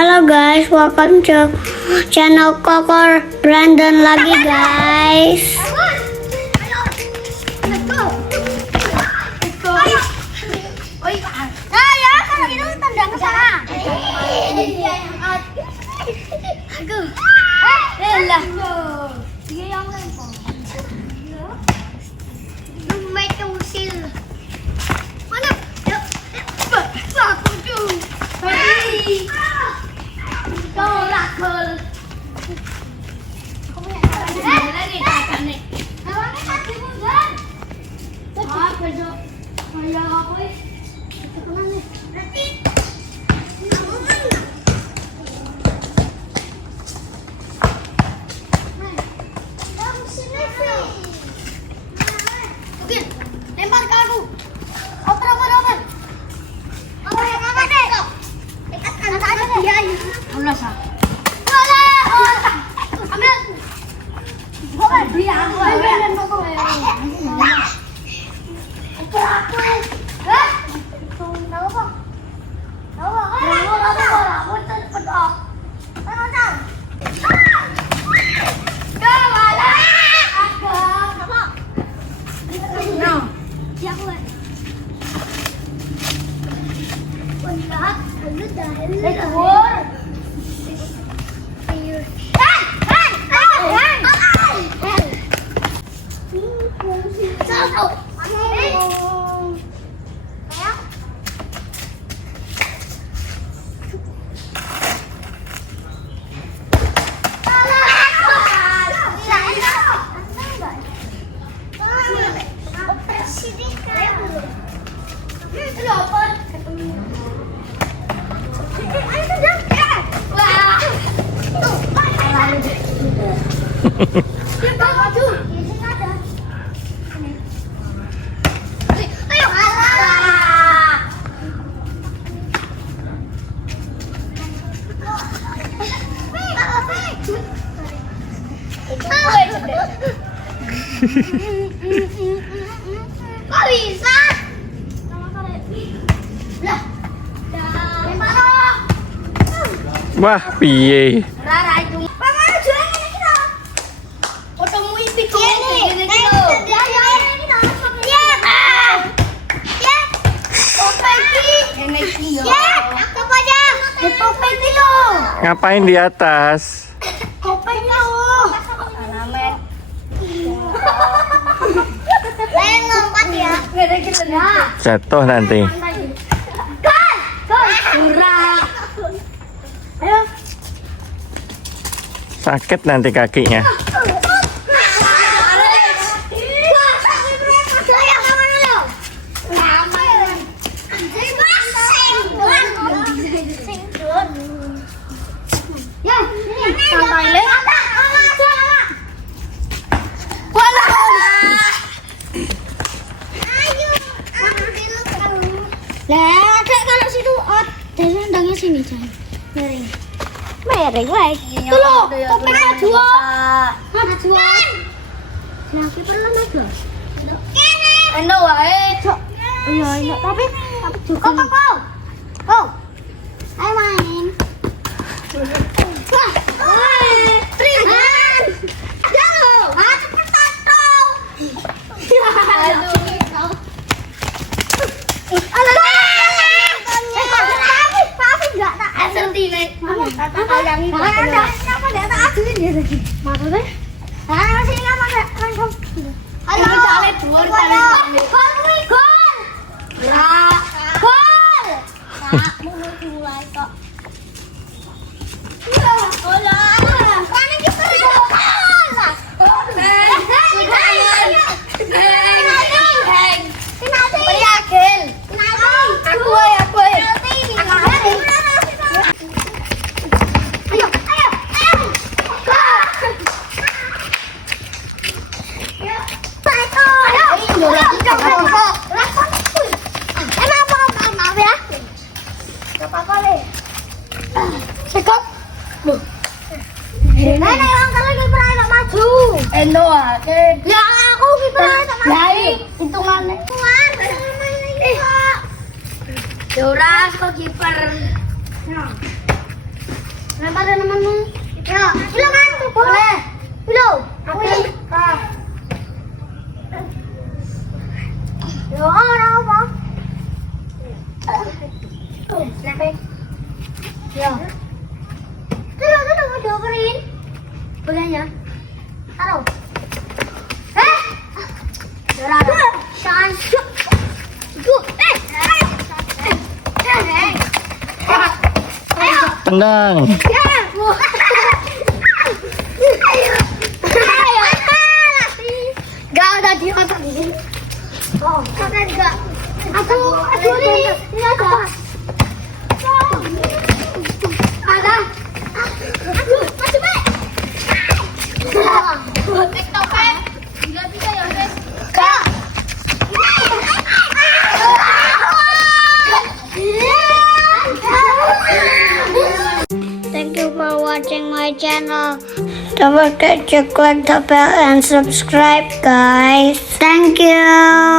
Halo guys, welcome to channel Koko Brandon lagi guys. Kok bisa? Wah, piye? Ngapain di atas? Jatuh nanti. Sakit nanti kakinya. Kalau situ dari sendangnya sini jangan. Mereng lagi. Tuh loh, topengnya dua. Ada dua. Lagi perlu aja. Enak wae. Iya, enak tapi juga. Kok. Ayo main. Wah. Ringan. Jauh. Cepetan dong. Aduh. Ya aku gitu hitungannya. Joras kok kiper. Lempar temanmu. Ya, silakan. Boleh. Belum. Aku ini. Yo, orang apa? Lempar. Ya. Terus mau dioperin. Bolehnya. Taruh. Shanshu. Tendang. Gak ada di otak ini. Oh, kakak juga. Aduh, ini ada. Ada. Aduh, masuk baik. TikTok kan? Nggak bisa ya, guys. Kak. Thank you for watching my channel. Don't forget to click the bell and subscribe, guys. Thank you.